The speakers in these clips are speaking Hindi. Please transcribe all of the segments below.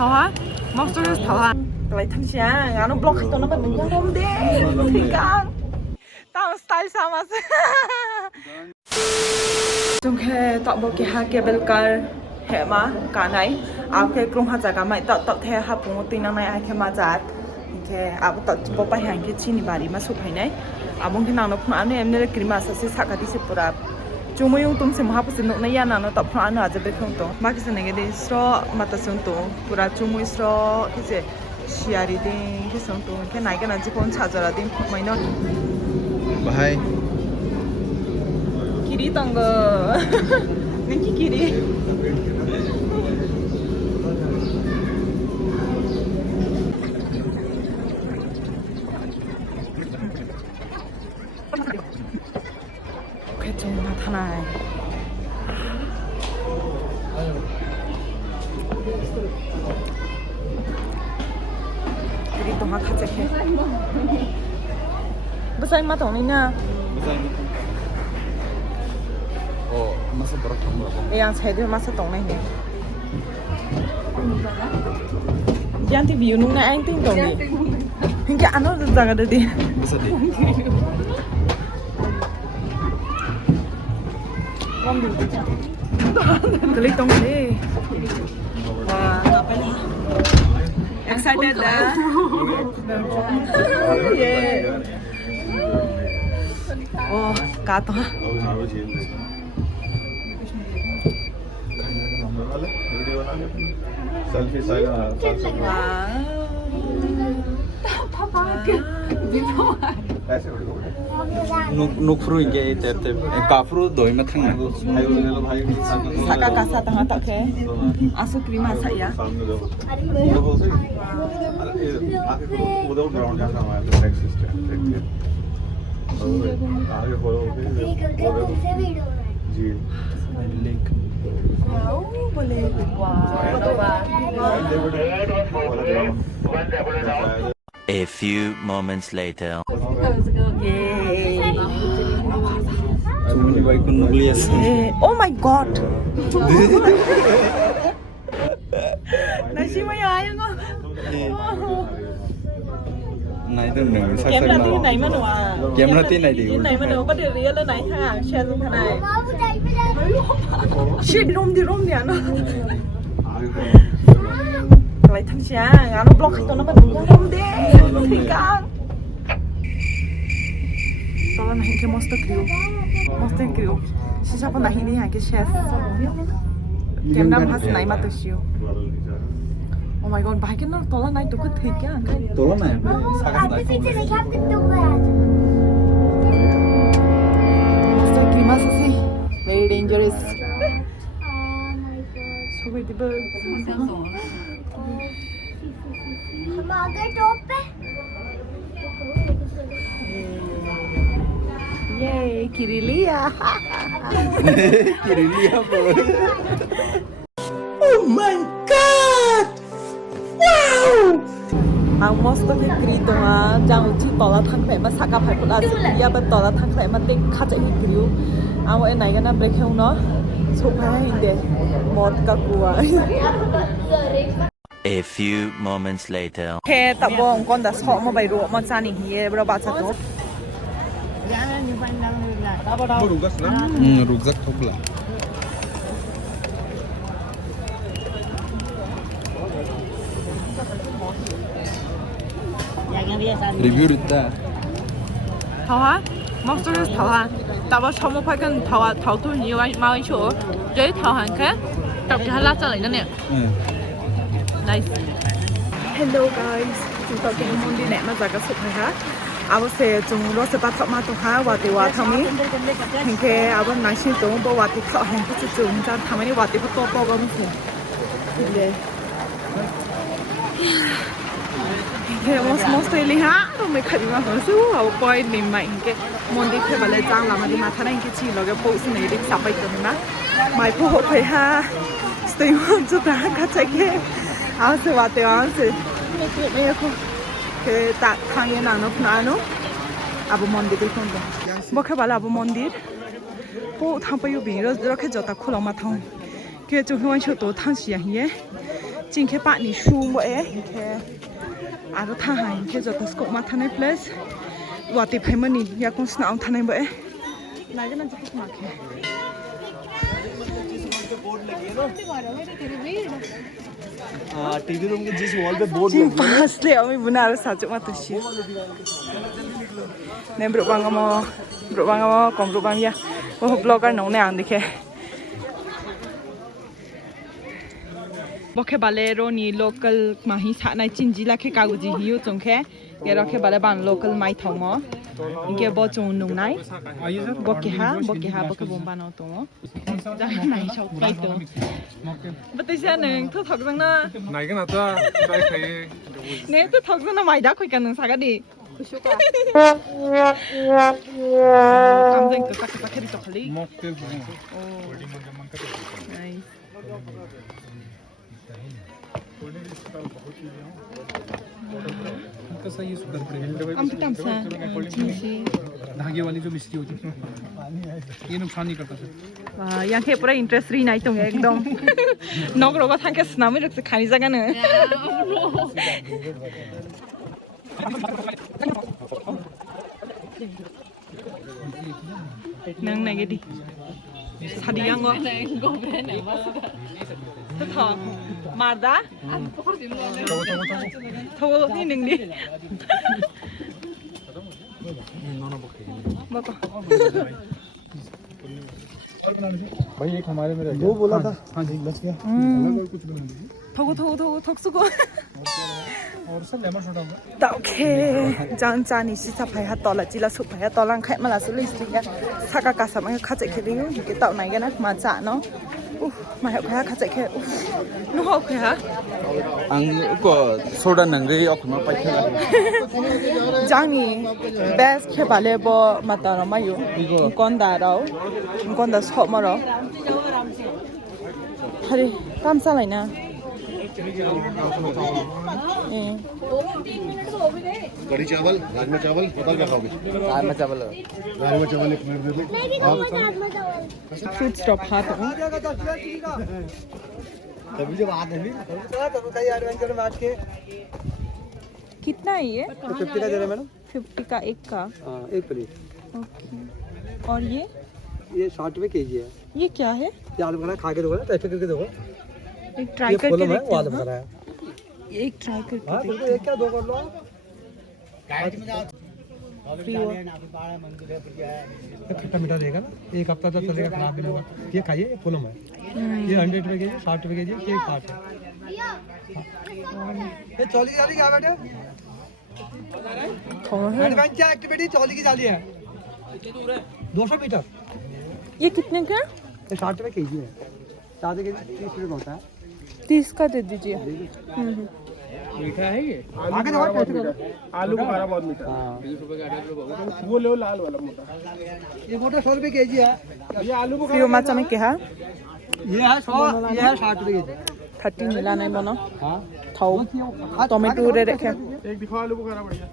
Thảo Monster Thảo lại thằng xia nó block tao nó bên mình không không đi thì can tao style sao mà chúng khe tạo bộ kia ha kia bel car hệ mà cả này áo cái krum ha jaga mai tạo tạo theo ha pung tin năng này ai khe mà jat khe áo tạo bộ bài hàng cái chi ni bari mà sụp hay này áo bông cái nào nó cũng ăn em nên cái mà sẽ sạc cái gì pura chúng mình dùng tôm xem hấp sinh nộp này ya nào nó tập phản nó aja bekong to mà cái này cái đấy straw mà ta xem to pura chúng mình straw cái gì 시아리 딩 해서 또 이렇게 나이가 난지 본 찾아라 딩 마이너 바이 길이 있던 거 ninki 길이 괴좀 나타나 Jadi tuh makan ceknya. Besar mata ini na. besar oh masa berapa Yang saya dia masa tong này. Yang TV nung na anh tin tong đi. Hingga ano jangan ada di. bisa di Klik tong đi. Wah, apa nih? Excited dah. Yeah. Oh, kato ha. selfie nukfru inge tete kafru doi ma thang na Saka kasa tengah tak ke? Asu krima saya. Boleh. A few moments later. Yay. Oh my god. Nasi maya ayo ngo. này tôi nửa sắc Kém là sắc tin này mà nó à. Kém là tin này thì Tin này mà nó có điều gì là này ha, share luôn thế này. Shit đi rom đi nó. Lại thằng xia, nó block tao nó bên mình không đi. Thì can. Tao là cái monster crew. Siapa pun dah ini yang ke chef. Kém nam has này mà tôi siêu. Oh my god, bahkan nó tola này tôi cứ thiệt á. tola này Monster crew masih sih. Very dangerous. So wait, tiba. Yay, Kirilia. Kirilia boy. Oh my god! Wow! Ang monster cái grito mà chẳng chỉ tỏ là thằng này mà sạc phải một là sự bật tỏ là thằng này mà tích khá chạy hình grill. Ang ở này cái nào break không nó, chụp hai hình để một cái cua. A few moments later. Khi tập bong con đã sợ mà bày ruộng mà cha nỉ hie, bữa bà cha tốt. rucksack thokla review 있다 Thảo monster Thảo tao bảo xong một phải cần Thảo tôi nhiều anh mau anh chỗ giấy Thảo hàng khác tập cái lát cho lại nữa nè. Nice. Hello guys, chúng ta cùng muốn đi nè mà ra cái sụp này ha. Áo xe chúng nó sẽ bắt thọ mà tụ ha và tiêu thằng mi. Hình cái áo nắng xin tụ bao và tiêu thọ hình cái chúng ta thằng mi và tiêu to bao bao nhiêu. Thế cái most daily ha, tôi mới khởi mà hồi xưa áo coi niệm mạnh cái môn đi phải vào trang làm mà đi mà thằng này cái gì là cái bộ này đi sắm bay tụi nó. Mai phụ hộ phải ha. Stay on cho ta cả chạy cái áo xe và tiêu áo xe. Mấy cô cái ta thằng yên nào nó cũng ăn nó. Abu Mondir đi không được. Bữa khi bảo là Abu Mondir, bộ thằng bây giờ bị rồi cái chỗ ta khô lòng mà thằng. Cái chỗ hôm nay chỗ tổ thằng gì vậy? chính cái bạn đi xuống vậy cái à nó tha hành cái giờ tôi cũng mà thằng này place và tiếp hay mình ya cũng snack thằng này vậy này cái này chắc mà cái TV room के जिस वॉल पे बोर्ड जिम पास ले अमी बुना रहा साचो मत उसी ने bro bang mo kom bro bang ya वो ब्लॉगर नौ ने आन दिखे बखे बाले रोनी लोकल माही साना चिंजी लाखे कागुजी हियो चोंखे ये रखे बाले बान लोकल माई थोमो इनके बो चों नुंगनाई बके हा बके बोंबा नो तोमो जहां नाई शौकी तो बतैसा नों तो थगजोंना नायगोन आतो जाय खायो ने तो थगजोंना माइदा खयका नों सागादि कुसुका 감정 또 딱 캐리 또 칼리 मॉकटेल 오 나이스 कसं ये सुधार पडेल आमचा चीजी धागे वाली जो मिस्त्री होती है ये नुकसान नहीं करता सर 와, 양해 뿌라 인트레스트 리 나이 동에 एकदम 너그러가 상게 스나미 이렇게 가니 자가는 nang này cái đi sao đi ăn ngon tất thọ mà đã thôi đi đừng đi बाबा भाई एक हमारे में रह गया वो बोला था हाँ जी बच गया कुछ बना दीजिए थोक सुको और सब लेमन छोटा होगा ओके जान जानी सिसा फाया तला जिला सु फाया तलां खाय मला सु लिस्लिया साका का समा खाचे खेलियो के ताव नाय गना मा जा न मा खया खाचे खे नु हो खया आं को सोडा नंगे अखमा पाइथे जानी बेस्ट खे बाले बो माता र मायो कोंदा राव कोंदा समा र हरे काम सालायना कढ़ी चावल राजमा चावल बताओ क्या खाओगे राजमा चावल एक मिनट दे दे फ्रूट स्टॉप हाथ तभी जब आते हैं तब कई एडवेंचर में आज के कितना है ये 50 का दे रहे मैडम 50 का एक का हाँ एक प्लेट ओके और ये 60 रुपए केजी है ये क्या है याद बना खा के देखो ना टेस्ट करके देखो एक ट्राई करके देखते हैं बता है एक ट्राई करके हाँ बिल्कुल एक क्या दो कर लो खट्टा मीठा देगा ना एक हफ्ता तक चलेगा खराब नहीं होगा ये खाइए ये फुलम है ये 100 रुपए के 60 रुपए के जी केक 60 है ये चौली की जाली क्या बेटे एडवेंचर एक्टिविटी चौली की जाली है 200 मीटर ये कितने का ये 60 रुपए केजी है ज्यादा केजी 30 रुपए होता है 30 का दे दीजिए मीठा है ये आगे दो टेस्ट करो आलू का खारा बहुत मीठा वो लो लाल वाला मोटा ये मोटा 100 रुपए केजी है ये आलू को फिर माचा में क्या ये है 100 ये है 60 रुपए केजी 30 मिला नहीं बनो हाँ थाओ टोमेटो रे रखे एक दिखाओ आलू को खारा बढ़िया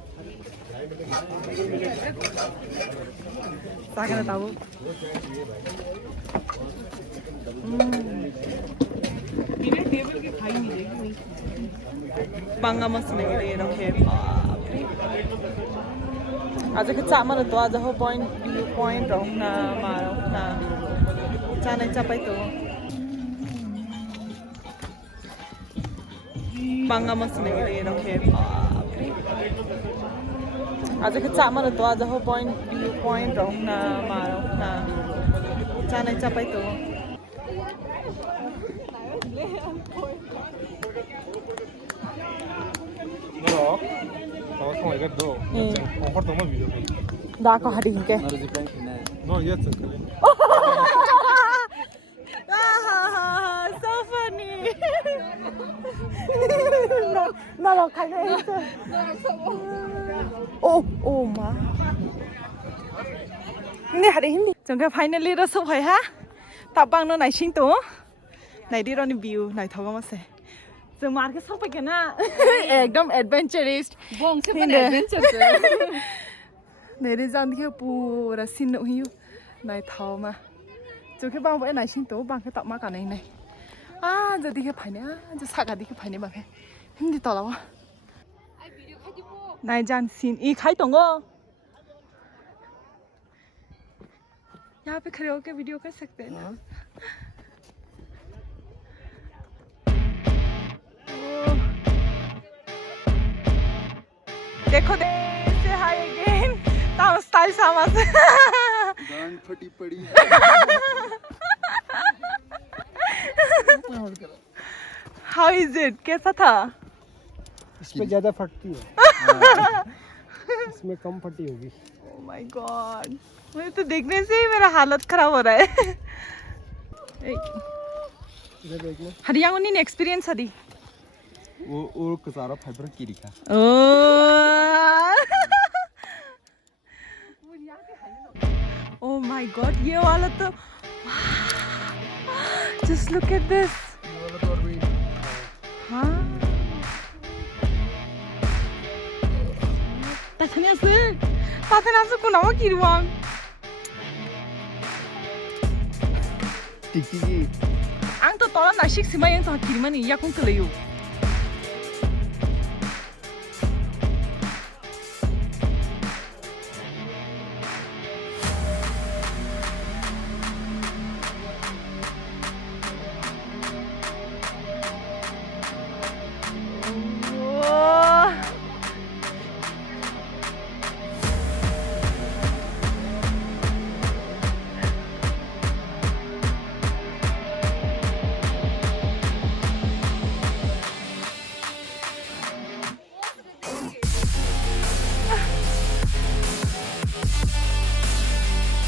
सागना ताऊ इन्हें टेबल की खाई मिलेगी बांगा मस्त नहीं है ये रखे आज के चामल तो आज हो पॉइंट रहना मारो ना चाने चापाई तो बांगा मस्त नहीं है ये रखे आज के चामल तो आज हो पॉइंट रहना मारो ना चाने चापाई तो दाको हटिंग के No, yes, sir. so funny no खाने oh maนี่หาได้หินจงก็ finally เราสุดหะตับบังโน่นไหนชิงตัวไหนดีเราในวิวไหนท้องมาเสะจะมาก็ชอบไปกันนะएकदम adventurist Bom, você vai adventure. này đi ra cái पूरा xin nụ hiu này thầu mà chúng cái băng vậy này xin tố bằng cái tọng má cả này này 아, 저 되게 파네. 저 사가 되게 파네 봐. 힘들 떠라와. 나이 잔신 이 खाई दंगो यहाँ पे खड़े होकर वीडियो कर सकते हैं ना देखो दे से हाय अगेन ताऊ स्टाइल सामास गांड फटी पड़ी हाउ इज इट कैसा था इसमें ज्यादा फटती है इसमें कम फटी होगी ओह माय गॉड मुझे तो देखने से ही मेरा हालत खराब हो रहा है इधर देखना हरियाणा ने एक्सपीरियंस हरी वो सारा फाइबर की रिखा ओह माय गॉड ये वाला तो जस्ट लुक एट दिस ये वाला तो और भी हाँ ताथानिया스 कुनावा किरु왕 टिकी ang to tola na shik sima yang ta kirimani yakung kelayu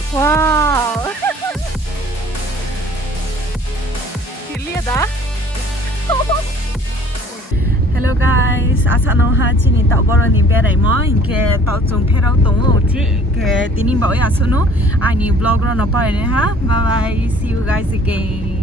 wow lihat dah hello guys asa no ha chini tak boro ni berai mo inke tau chung pherau tongo thi ke tini ba ya suno ani vlog ro no pa ne ha bye bye see you guys again